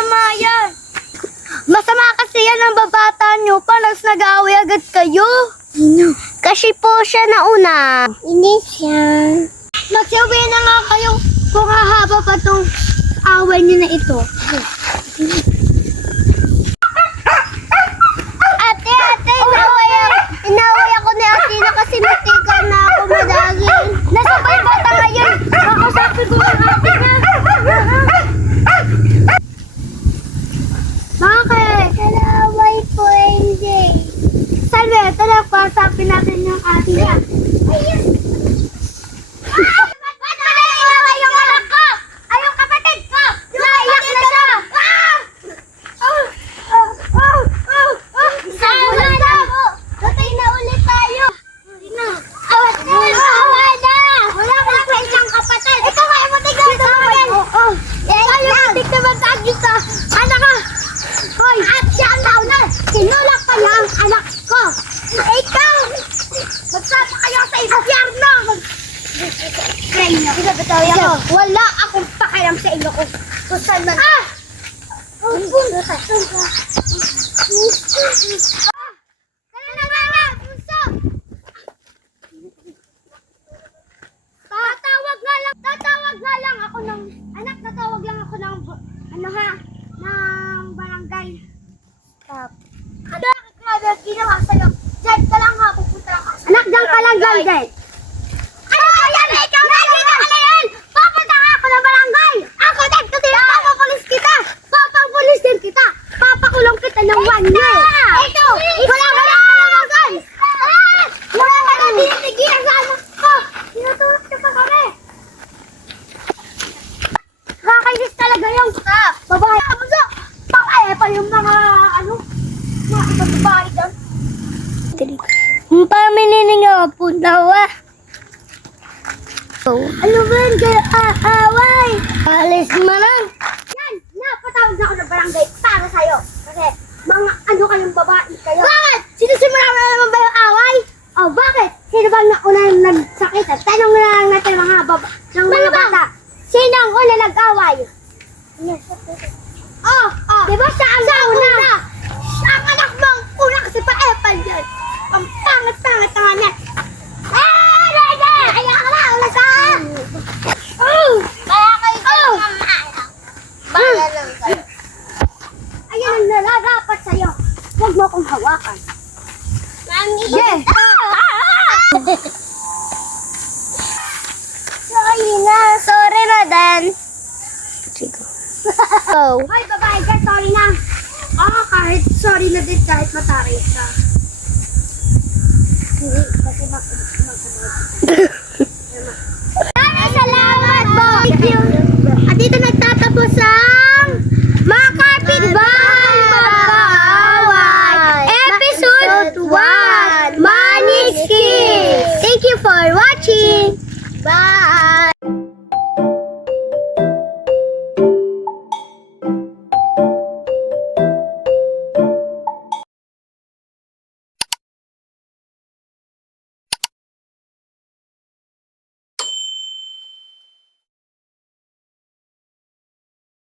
masama yan. Masama kasi yan ang babata nyo. Palas nag-aaway agad kayo. Kasi po siya nauna. Hindi siya. Magsabi na nga kayo kung hahaba pa tong away nyo na ito. Ate, inaway ako ni ate na kasi matikan na ako madaging. Nasa ba yung bata ngayon? Kakusapin ko ang ate na. Bakit? Inaway po, hindi. Sabi, tala, kakusapin natin yung ate na. Ayun. Ba't ba na inaway yung anak ko? Ay, yung kapatid ko! Naiyak na siya! Tatay na ulit tayo. Wala ka sa isang kapatid. Ikaw nga yung matigil sa akin. Ikaw yung matigil naman sa akin sa anak ka. Hoy, at siya ang nauna. Sinulak pa niya ang anak ko. Ikaw, magsama kayo sa impyerno. Wala akong pakiram sa inyo ko. Susan man. Tatawag nga lang ako ng anak, tatawag lang ako ng ng barangay. Stop. Anak, ginawa sa'yo. Diyan ka lang ha, pupunta lang. Anak, diyan ka lang dyan. Ano ba yan? Ikaw na, dito ka na yan! Papunta ka ako ng barangay! Ako din, kasi papapulis kita! Papapulis din kita! Papakulong kita ng 1 year! Ito! Wala ka na kalamasan! Wala ka na tinitigilan sa anak ko! Tinutulog ka pa kami! Kakainis talaga yung babae! Abuso! Pakaya pa yung mga mga ibang babae dyan! Pamilinin nga po dawa! Ano ba yun kayo aaway? Alis mo lang! Yan! Napatawag na ako ng barangay para sa'yo! Kasi mga kayong babae kayo! Bakit? Sinusimula mo na naman ba yung away? Oh, bakit? Sino bang nauna nagsakit? Tanong na lang natin mga bata. Sino ang una nag-away? Diba siya ang nauna? Ang anak mo ang una kasi pa-epal yan! Ang pangat-pangat naman yan! Kaya ka na! Wala ka! Kaya kayo bala lang kayo. Ayan ang nalarapat sa'yo. Huwag mo akong hawakan. Yeah! Sorry na Dan. Hoy, babae ka, sorry na. Kahit sorry na din kahit matarik ka. Hindi, kasi Salamat po! At dito nagtatapos sa